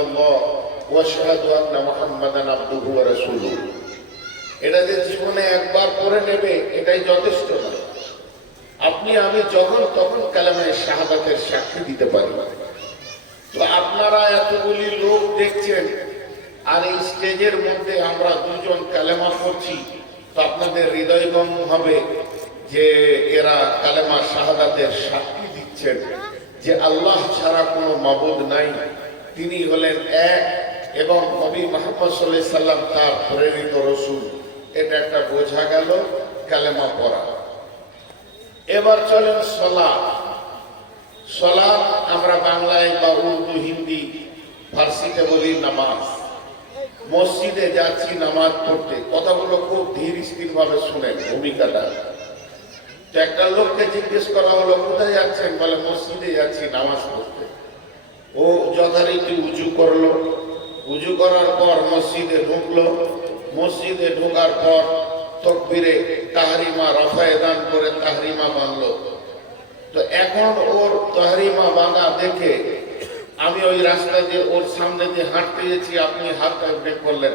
ইল্লাল্লাহ ওয়া আশহাদু আন্না মুহাম্মাদান আবদুহু এটা যে জীবনে একবার পড়ে নেবে, এটাই যথেষ্ট না আপনি আমি যখন তখন কালামায় শাহাদাতের সাক্ষী দিতে পারি। তো আপনারা এতগুলি লোক দেখছেন, আর এই স্টেজের মধ্যে আমরা দুজন কালেমা করছি তো আপনাদের হৃদয়গম হবে যে এরা কালেমা শাহাদাতের সাক্ষী দিচ্ছেন, যে আল্লাহ ছাড়া কোনো মাবুদ নাই। তিনি হলেন এক এবং নবী মোহাম্মদ সাল্লাহ সাল্লাম তার প্রেরিত রসুল। এটা একটা বোঝা গেল, কালেমা পড়া। এবার চলেন সলা সলা আমরা বাংলায় বা উর্দু, হিন্দি, ফার্সিতে বলি নামাজ। মসজিদে যাচ্ছি নামাজ পড়তে। কথাগুলো খুব ধীর স্থির ভাবে শুনেন ভূমিকাটা। একটা লোককে জিজ্ঞেস করা হলো, কোথায় যাচ্ছেন? বলে, মসজিদে যাচ্ছি নামাজ পড়তে। ও যথারীতি উজু করল। উজু করার পর মসজিদে ঢুকলো। মসজিদে ঢোকার পর তকবিরে তাহরিমা, রফায় দান করে তাহরিমা বাঁধলো। তো এখন ওর তাহরিমা বাঁধা দেখে আমি ওই রাস্তা দিয়ে ওর সামনে দিয়ে হাঁটতে গেছি, আপনি হাত ব্রেক করলেন।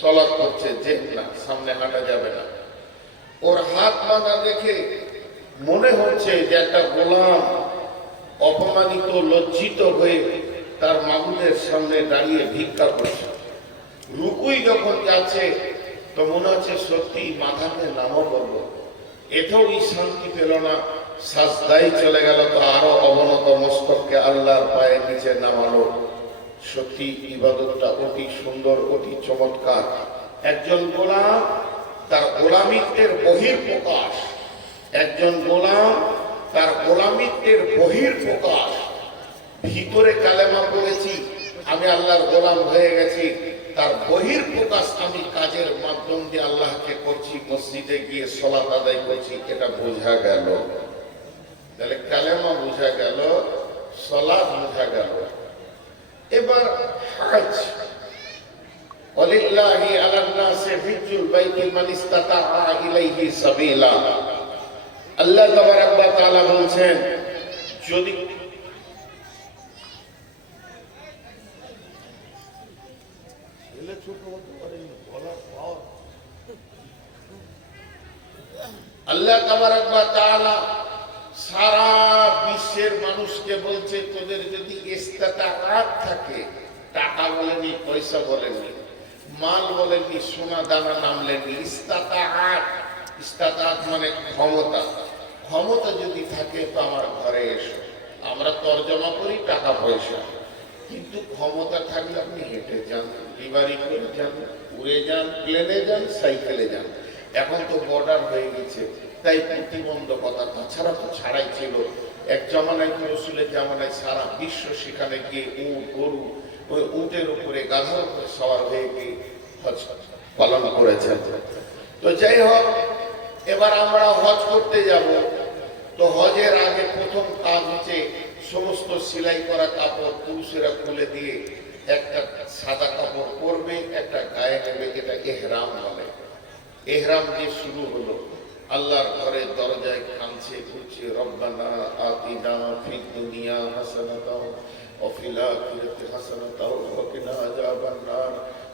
সলাৎ করছে, যে না, সামনে হাঁটা যাবে না। ওর হাত বাঁধা দেখে মনে হচ্ছে যে একটা গোলাম অপমানিত, লজ্জিত হয়ে তার মামুদের সামনে দাঁড়িয়ে ভিক্ষা করছে। রুকুই যখন যাচ্ছে, তো মনে হচ্ছে সত্যি মাথাতে নামও করব এতেও এই শান্তি পেল না। সাজদাই চলে গেল তো আরও অবনত মস্তককে আল্লাহর পায়ে নিচে নামালো। সত্যি ইবাদতটা অতি সুন্দর, অতি চমৎকার। একজন গোলাম, তার গোলামিত্বের বহির প্রকাশ একজন গোলাম তার গোলামিত্বের বহির প্রকাশ। ভিতরে কালেমা পড়েছি আমি আল্লাহর গোলাম হয়ে গেছি। তার বহির প্রকাশ আমি কাজের মাধ্যম দিয়ে আল্লাহকে করছি, মসজিদে গিয়ে সলাত আদায় করছি, এটা বোঝা গেল। তাহলে কালেমা বোঝা গেল সলাদ বোঝা গেল। এবার হাজ। ওয়ালিল্লাহি আলান নাসি হিজ্জুল বাইতি মান ইলাইহি সাবিলা। আল্লাহ তাবারাক ওয়া তাআলা বলছেন যদি আল্লাহ তাআলা সারা বিশ্বের মানুষকে বলছে তোদের যদি থাকে টাকা বলেনি পয়সা বলেনি মাল বলেনি সোনা দানা নামলেনি ইস্তাতাআত ইস্তাতাআত মানে ক্ষমতা। ক্ষমতা যদি থাকে তো আমার ঘরে এসো। আমরা তর্জমা করি, টাকা পয়সা। কিন্তু ক্ষমতা থাকলে আপনি হেঁটে যান লিভারি করে যান উড়ে যান প্লেনে যান সাইকেলে যান। এখন তো বর্ডার হয়ে গেছে, তাই প্রতিবন্ধকতা তাছাড়া তো ছাড়াই ছিল। এক জমানায় রসুলের জামানায় সারা বিশ্ব সেখানে গিয়ে উট, গরু, ওই উটের উপরে গাধার উপরে সবার হয়ে গিয়ে হজ পালন করেছেন। তো যাই হোক, এবার আমরা হজ করতে যাব। তো হজের আগে প্রথম কাজ হচ্ছে সমস্ত সেলাই করা কাপড় পুরুষেরা খুলে দিয়ে একটা সাদা কাপড় পরবে একটা গায়ে নেবে যেটা এহরাম বলে এহরাম দিয়ে শুরু হলো আল্লাহর ঘরে দরজায় কাঁদছে ঘুরছে রব্বানা আতিনা ফিদ দুনিয়া হাসানাতাও ওয়া ফিল আখিরাতি হাসানাতাও ওয়া কিনা আযাবান নার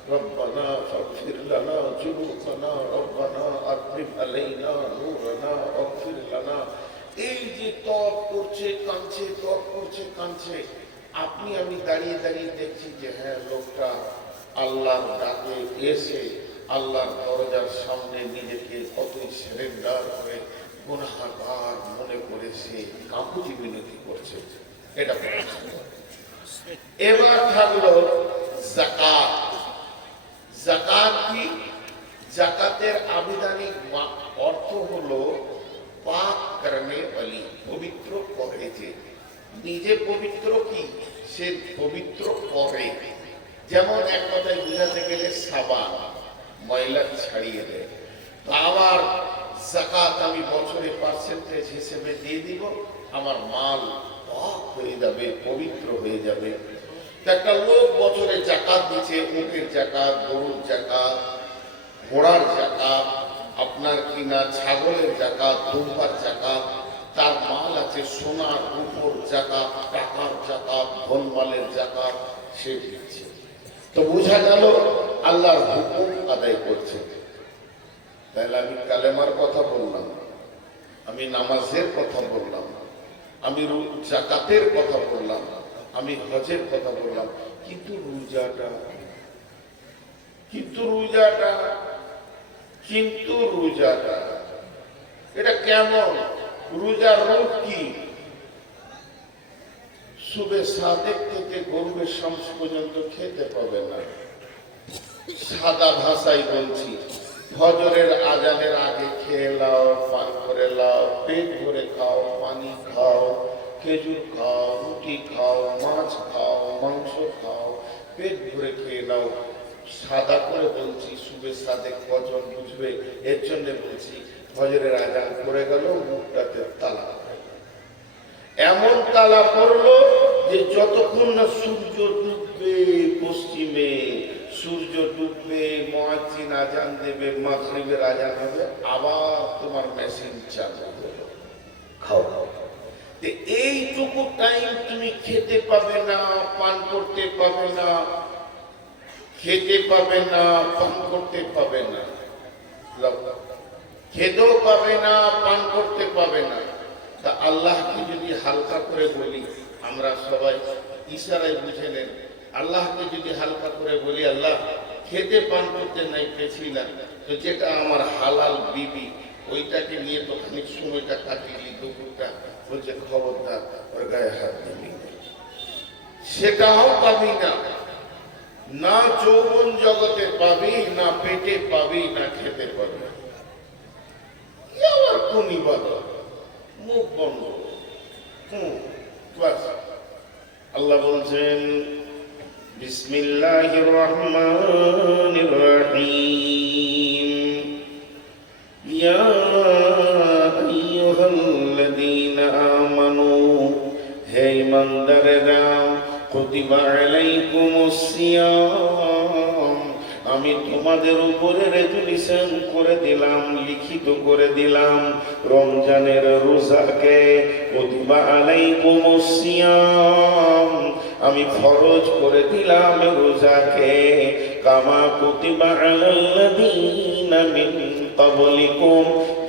ربنا فاغفر لنا ذنوبنا ربنا اطلب علينا نورنا واغفر لنا এই যে তপ করছে, কাঁদছে, তপ করছে, কাঁদছে, আপনি আমি দাঁড়িয়ে দাঁড়িয়ে দেখছি যে হ্যাঁ লোকটা আল্লাহর ডাকে এসে আল্লাহর দরজার সামনে নিজেকে কতই সেরেন্ডার করে গুণাহার মনে করে সে কাকুজি করছে। এটা এবার থাকল জাকাত জাকাত কি? জাকাতের আবিধানিক অর্থ হলো পাক করনে বলি, পবিত্র করে যে, নিজে পবিত্র কি? সে পবিত্র করে। যেমন এক কথায় বোঝাতে গেলে সাবান ময়লা ছাড়িয়ে দেয়। আবার জাকাত আমি বছরে পার্সেন্টেজ হিসেবে দিয়ে দিব, আমার মাল পাক হয়ে যাবে, পবিত্র হয়ে যাবে। একটা লোক বছরে জাকাত দিচ্ছে, উটের জাকাত গরুর জাকাত ঘোড়ার জাকাত আপনার কিনা ছাগলের জাকাত দুম্বার জাকাত, তার মাল আছে সোনার উপর জাকাত, টাকার জাকাত, ধনমালের জাকাত, সে দিচ্ছে। তো বোঝা গেল আল্লাহর হুকুম আদায় করছে। তাহলে আমি কালেমার কথা বললাম, আমি নামাজের কথা বললাম, আমি জাকাতের কথা বললাম, আমি হজের কথা বললাম। কিন্তু রোজাটা কিন্তু রোজাটা কিন্তু রোজাটা এটা কেমন? রোজার রূপ কি? শুভে সাদেক থেকে গরুবের শামস পর্যন্ত খেতে পাবে না। সাদা ভাষায় বলছি, ফজরের আজানের আগে খেয়ে লাও পান করে লাও পেট ভরে খাও, পানি খাও, খেজুর খাও, রুটি খাও, মাছ খাও, মাংস খাও, পেট ভরে খেয়ে নাও। সাদা করে বলছি শুভে সাদে কজন বুঝবে। এর জন্য বলছি ফজরের আজান করে গেল, মুখটাতে তালা এমন তালা পড়ল যে যতক্ষণ না সূর্য ডুববে পশ্চিমে, সূর্য ডুববে, মহাজিন আজান দেবে, মাগরিবের আজান হবে, আবার তোমার মেশিন চালু খাও তো এইটুকু টাইম তুমি খেতে পাবে না, পান করতে পাবে না খেতে পাবে না, পান করতে পাবে না। খেতেও পাবে না, পান করতে পাবে না। তা আল্লাহকে যদি হালকা করে বলি, আমরা সবাই ইশারায় বুঝে নেন, আল্লাহকে যদি হালকা করে বলি, আল্লাহ, খেতে পান করতে নাই, পেছি না। তো যেটা আমার হালাল বিবি, ওইটাকে নিয়ে তো খানিক সময়টা কাটিয়ে দুপুরটা বলছে, খবরদার, ওর গায়ে হাত দিবি সেটাও পাবি না। না যৌবন জগতে পাবি, না পেটে পাবি, না খেতে পাবি। আবার কোন মুখ বন্ধ। আল্লাহ বলছেন, বিসমিল্লাহির রহমানির দিলাম রোজাকে মিন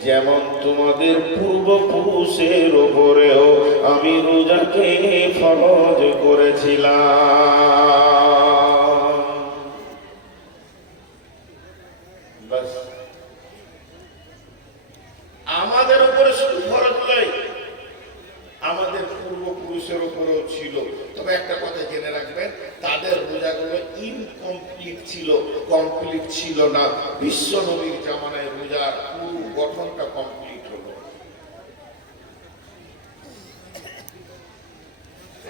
যেমন তোমাদের পূর্বপুরুষের ওপরেও আমি রোজাকে ফরজ করেছিলাম বাস। আমাদের উপরে শুধু ফরজ নয় আমাদের পূর্বপুরুষের উপরেও ছিল তবে একটা কথা জেনে রাখবেন, তাদের রোজাগুলো ইনকমপ্লিট ছিল কমপ্লিট ছিল না। বিশ্ব নবীর জামানায় রোজার পুরো গঠনটা কমপ্লিট হলো।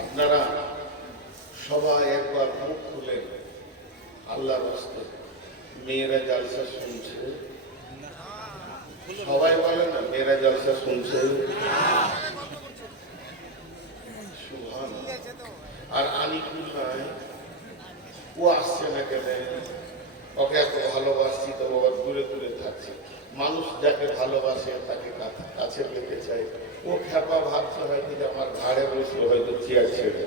আপনারা সবাই একবার মুখ খুলেন আল্লাহর রাস্তে মেয়েরা জালসা শুনছে? সবাই বলে না, মেয়েরা জালসা শুনছে। আর আলিপুর নাই ও আসছে না কেন? ওকে এত ভালোবাসছি তো বাবা, দূরে দূরে থাকছে। মানুষ যাকে ভালোবাসে তাকে কাছে পেতে চায় ও খেপা ভাবছে হয়তো যে আমার ঘাড়ে বসে হয়তো চেয়ার ছেড়ে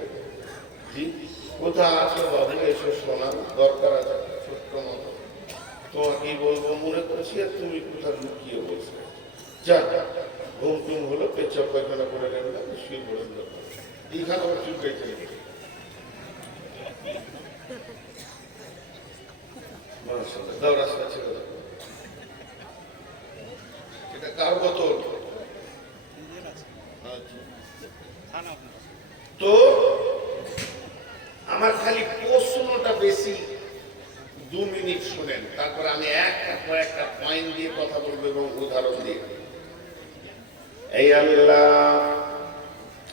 জি? কোথা আছো বাবু? এসো, শোনা, দরকার আছে ছোট্ট মতো। তোমাকে বলব, মনে করছি আর তুমি কোথা লুকিয়ে বসে যা ঘুম টুম হলো, পেচ্ছাপ পায়খানা করে না শুয়ে পড়েন দরকার এইখানে আমার চুপ। গেছে মাশাআল্লাহ, দাও রাস্তা ছেড়ে দাও। এটা কার বোতল আচ্ছা। তো আমার খালি প্রশ্নটা বেশি দু মিনিট শুনেন তারপর আমি একটা পর একটা পয়েন্ট দিয়ে কথা বলব এবং উদাহরণ দিয়ে এই আল্লাহ।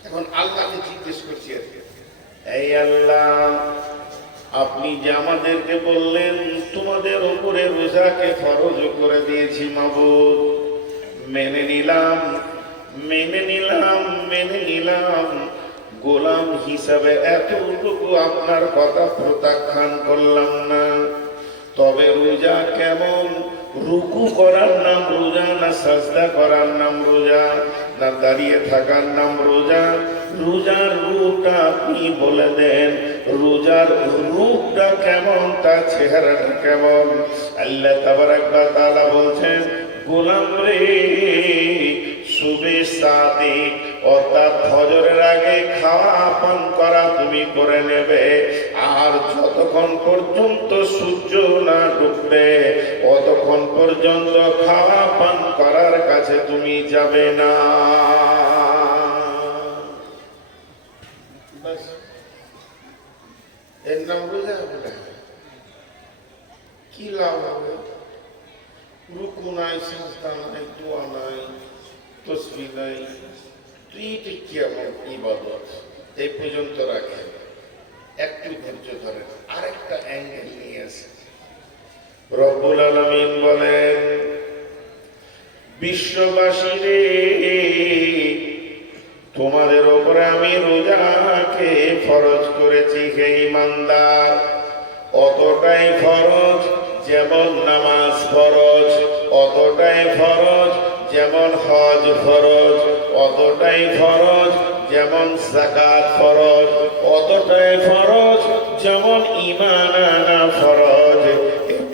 এখন আল্লাহকে জিজ্ঞেস করছি আর কি। এই আল্লাহ আপনি যে আমাদেরকে বললেন তোমাদের উপরে রোজাকে ফরজ করে দিয়েছি মাবুদ। মেনে নিলাম মেনে নিলাম মেনে নিলাম। গোলাম হিসাবে এতটুকু আপনার কথা প্রত্যাখ্যান করলাম না। তবে রোজা কেমন রুকু করার নাম রোজা, না সাজদা করার নাম রোজা, না দাঁড়িয়ে থাকার নাম রোজা। রোজার রূপটা আপনি বলে দেন, রোজার রূপটা কেমন, তার চেহারাটা কেমন? আল্লাহ তাবারাক তালা বলছেন, গোলাম রে, শুভে সাদে অর্থাৎ ফজরের আগে খাওয়া পান করা তুমি করে নেবে। আর যতক্ষণ পর্যন্ত সূর্য না ডুববে অতক্ষণ পর্যন্ত খাওয়া পান করার কাছে তুমি যাবে না বাসের নাম রোজা হবে না কি লাভ হবে রুকু নাই সংস্থা নাই দোয়া নাই তসবি নাই তুই ঠিক কি আমার ইবাদত এই পর্যন্ত রাখেন একটু ধৈর্য ধরেন আরেকটা অ্যাঙ্গেল নিয়ে আসে রব্বুল আলামিন বলেন বিশ্ববাসী তোমাদের ওপরে আমি রোজাকে ফরজ করেছি হে ইমানদার। অতটাই ফরজ যেমন নামাজ ফরজ, অতটাই ফরজ যেমন হজ ফরজ, অতটাই ফরজ যেমন জাকাত ফরজ, অতটাই ফরজ যেমন ইমান আনা ফরজ।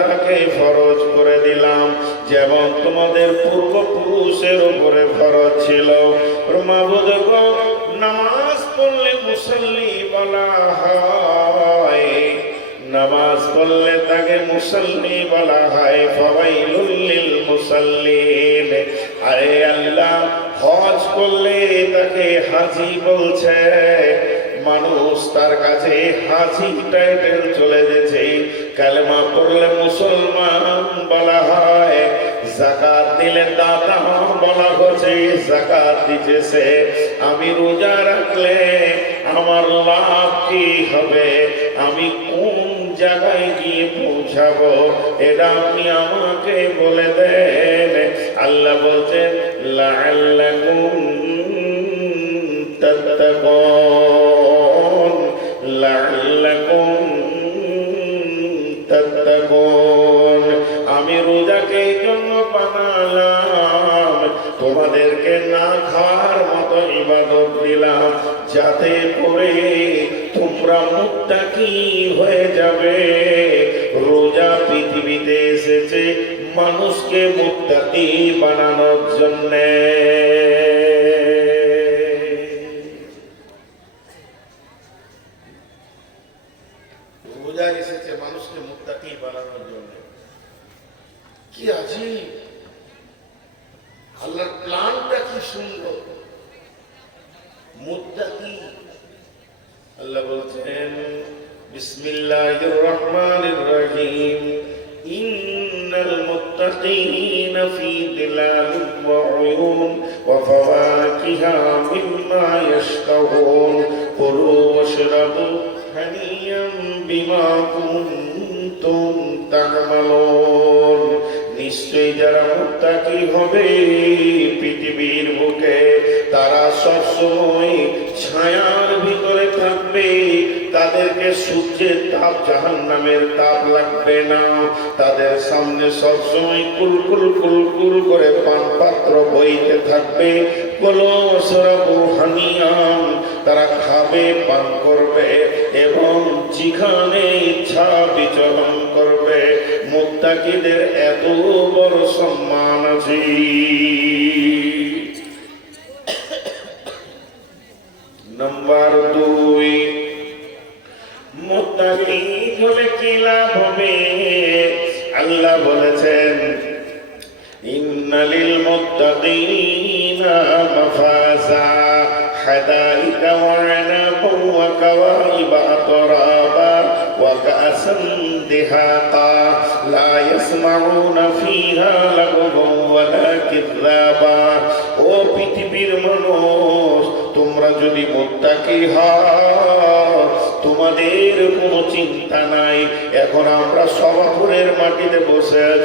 রোজাকে ফরজ করে দিলাম, যেমন তোমাদের পূর্বপুরুষের উপরে ফরজ ছিল। নামাজ পড়লে মুসল্লি বলা হয়। নামাজ পড়লে তাকে মুসল্লি বলা হয়। ফবাইলুল লিল মুসাল্লিন। আরে আল্লাহ, হজ করলে তাকে হাজি বলছে। মানুষ তার কাছে হাজি টাইটেল চলে গেছে। কালেমা পড়লে মুসলমান বলা হয় জাকাত দিলে দাতা বলা হচ্ছে জাকাত দিতেছে আমি রোজা রাখলে আমার লাভ কি হবে? আমি কোন জায়গায় গিয়ে পৌঁছাবো? এটা আপনি আমাকে বলে দেন। আল্লাহ বলছেন, লাআল্লাকুম তাত্তাকুন। ইবাদত দিলাম যাতে করে তোমরা মুত্তাকি হয়ে যাবে? রোজা পৃথিবীতে এসেছে মানুষকে মুত্তাকি বানানোর রোজা এসেছে মানুষকে মুক্তাকি বানানোর জন্য। কি আছে মিম্মা ইয়াশতাহুন কুলু ওয়াশরাবু হানিয়াম বিমা কুনতুম তা'মালুন নিশ্চয়ই যারা মুত্তাকি হবে পৃথিবীর বুকে, তারা সবসময় ছায়ার ভিতরে থাকবে। তাদেরকে সূর্যের তাপ জাহান নামের তাপ লাগবে না। তাদের সামনে সবসময় কুলকুল কুলকুল করে পান পাত্র বইতে থাকবে। তারা খাবে, পান করবে এবং যেখানে ইচ্ছা বিচরণ করবে। মুত্তাকিদের এত বড় সম্মান আছে। নাম্বার দুই মুত্তাকি হলে কি লাভ হবে? আল্লাহ বলেছেন ইন্নালিল মুত্তাকিনা মাফাজা حدائق وعنبا وكواعب أترابا وكأسا دهاقا لا يسمعون فيها لغوا ولا كذابا ও পৃথিবীর মানুষ তোমরা যদি মুত্তাকি হও তোমাদের কোনো চিন্তা নাই এখন আমরা সভাপুরের মাটিতে বসে আছি